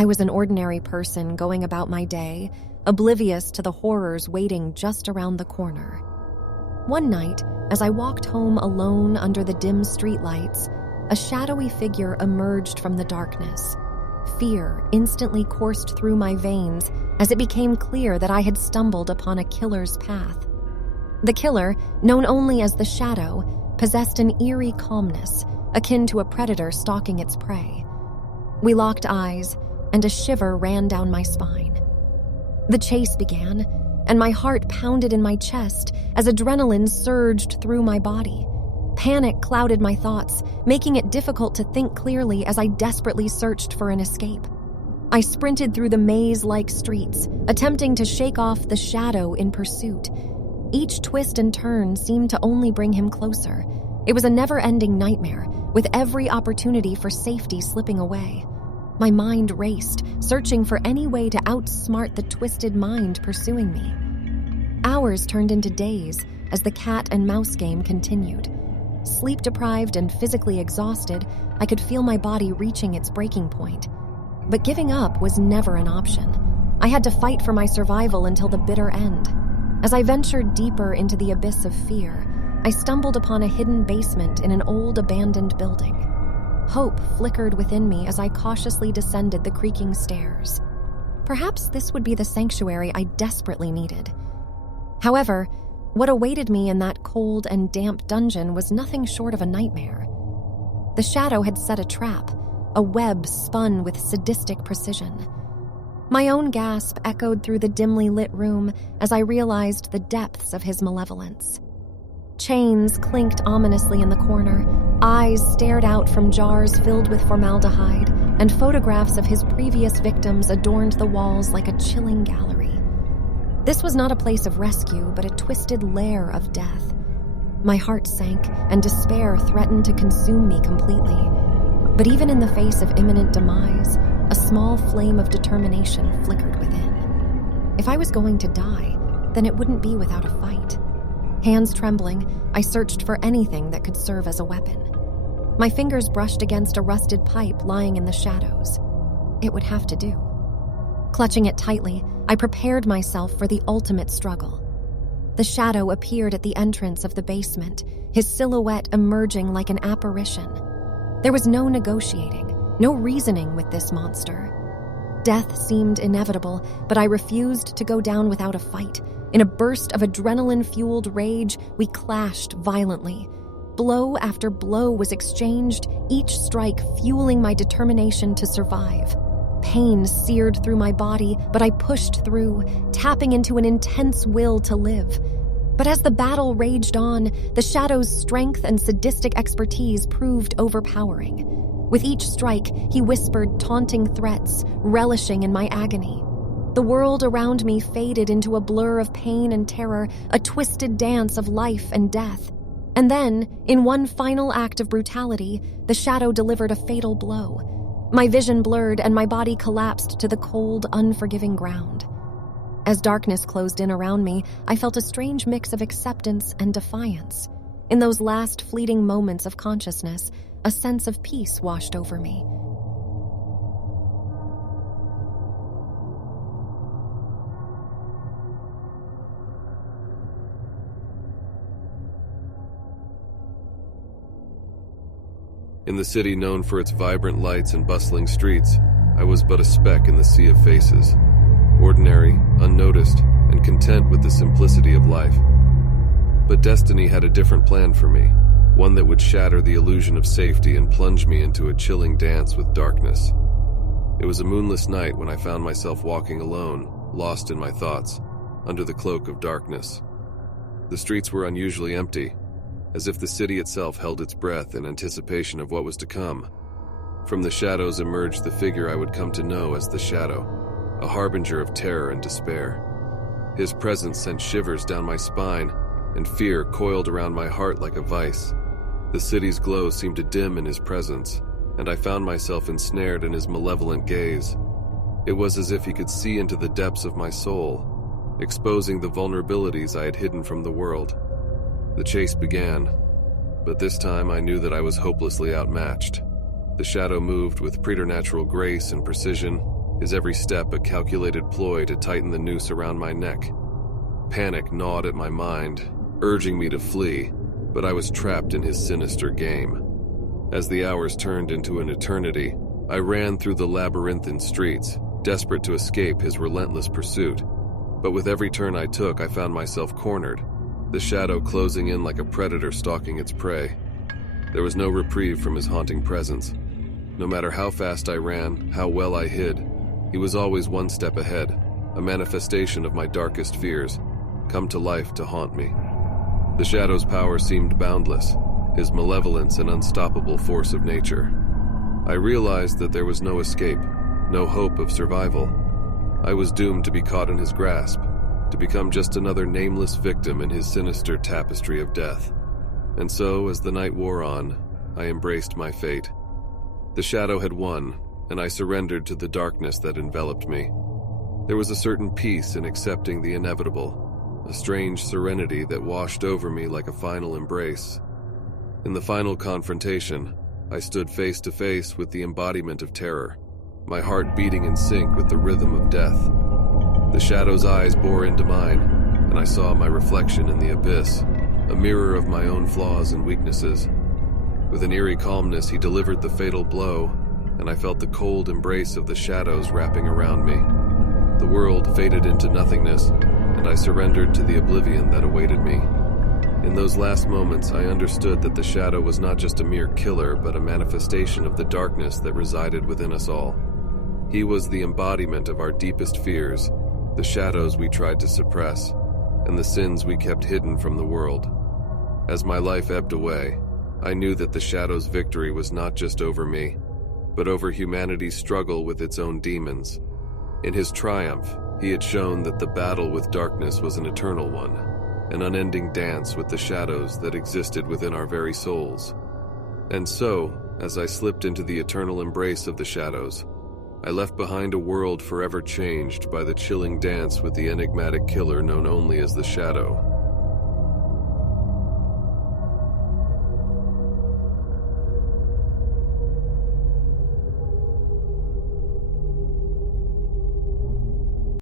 I was an ordinary person going about my day, oblivious to the horrors waiting just around the corner. One night, as I walked home alone under the dim streetlights, a shadowy figure emerged from the darkness. Fear instantly coursed through my veins as it became clear that I had stumbled upon a killer's path. The killer, known only as the Shadow, possessed an eerie calmness, akin to a predator stalking its prey. We locked eyes, and a shiver ran down my spine. The chase began, and my heart pounded in my chest as adrenaline surged through my body. Panic clouded my thoughts, making it difficult to think clearly as I desperately searched for an escape. I sprinted through the maze-like streets, attempting to shake off the Shadow in pursuit. Each twist and turn seemed to only bring him closer. It was a never-ending nightmare, with every opportunity for safety slipping away. My mind raced, searching for any way to outsmart the twisted mind pursuing me. Hours turned into days as the cat and mouse game continued. Sleep-deprived and physically exhausted, I could feel my body reaching its breaking point. But giving up was never an option. I had to fight for my survival until the bitter end. As I ventured deeper into the abyss of fear, I stumbled upon a hidden basement in an old abandoned building. Hope flickered within me as I cautiously descended the creaking stairs. Perhaps this would be the sanctuary I desperately needed. However, what awaited me in that cold and damp dungeon was nothing short of a nightmare. The Shadow had set a trap, a web spun with sadistic precision. My own gasp echoed through the dimly lit room as I realized the depths of his malevolence. Chains clinked ominously in the corner, eyes stared out from jars filled with formaldehyde, and photographs of his previous victims adorned the walls like a chilling gallery. This was not a place of rescue, but a twisted lair of death. My heart sank, and despair threatened to consume me completely. But even in the face of imminent demise, a small flame of determination flickered within. If I was going to die, then it wouldn't be without a fight. Hands trembling, I searched for anything that could serve as a weapon. My fingers brushed against a rusted pipe lying in the shadows. It would have to do. Clutching it tightly, I prepared myself for the ultimate struggle. The Shadow appeared at the entrance of the basement, his silhouette emerging like an apparition. There was no negotiating, no reasoning with this monster. Death seemed inevitable, but I refused to go down without a fight. In a burst of adrenaline-fueled rage, we clashed violently. Blow after blow was exchanged, each strike fueling my determination to survive. Pain seared through my body, but I pushed through, tapping into an intense will to live. But as the battle raged on, the Shadow's strength and sadistic expertise proved overpowering. With each strike, he whispered taunting threats, relishing in my agony. The world around me faded into a blur of pain and terror, a twisted dance of life and death. And then, in one final act of brutality, the Shadow delivered a fatal blow. My vision blurred and my body collapsed to the cold, unforgiving ground. As darkness closed in around me, I felt a strange mix of acceptance and defiance. In those last fleeting moments of consciousness, a sense of peace washed over me. In the city known for its vibrant lights and bustling streets, I was but a speck in the sea of faces, ordinary, unnoticed, and content with the simplicity of life. But destiny had a different plan for me, one that would shatter the illusion of safety and plunge me into a chilling dance with darkness. It was a moonless night when I found myself walking alone, lost in my thoughts, under the cloak of darkness. The streets were unusually empty, as if the city itself held its breath in anticipation of what was to come. From the shadows emerged the figure I would come to know as the Shadow, a harbinger of terror and despair. His presence sent shivers down my spine, and fear coiled around my heart like a vice. The city's glow seemed to dim in his presence, and I found myself ensnared in his malevolent gaze. It was as if he could see into the depths of my soul, exposing the vulnerabilities I had hidden from the world. The chase began, but this time I knew that I was hopelessly outmatched. The Shadow moved with preternatural grace and precision, his every step a calculated ploy to tighten the noose around my neck. Panic gnawed at my mind, urging me to flee, but I was trapped in his sinister game. As the hours turned into an eternity, I ran through the labyrinthine streets, desperate to escape his relentless pursuit. But with every turn I took, I found myself cornered, the shadow closing in like a predator stalking its prey. There was no reprieve from his haunting presence. No matter how fast I ran, how well I hid, he was always one step ahead, a manifestation of my darkest fears, come to life to haunt me. The shadow's power seemed boundless, his malevolence an unstoppable force of nature. I realized that there was no escape, no hope of survival. I was doomed to be caught in his grasp, to become just another nameless victim in his sinister tapestry of death. And so, as the night wore on, I embraced my fate. The shadow had won, and I surrendered to the darkness that enveloped me. There was a certain peace in accepting the inevitable, a strange serenity that washed over me like a final embrace. In the final confrontation, I stood face to face with the embodiment of terror, my heart beating in sync with the rhythm of death. The shadow's eyes bore into mine, and I saw my reflection in the abyss, a mirror of my own flaws and weaknesses. With an eerie calmness, he delivered the fatal blow, and I felt the cold embrace of the shadows wrapping around me. The world faded into nothingness, and I surrendered to the oblivion that awaited me. In those last moments, I understood that the shadow was not just a mere killer, but a manifestation of the darkness that resided within us all. He was the embodiment of our deepest fears, the shadows we tried to suppress, and the sins we kept hidden from the world. As my life ebbed away, I knew that the shadow's victory was not just over me, but over humanity's struggle with its own demons. In his triumph, he had shown that the battle with darkness was an eternal one, an unending dance with the shadows that existed within our very souls. And so, as I slipped into the eternal embrace of the shadows, I left behind a world forever changed by the chilling dance with the enigmatic killer known only as the Shadow.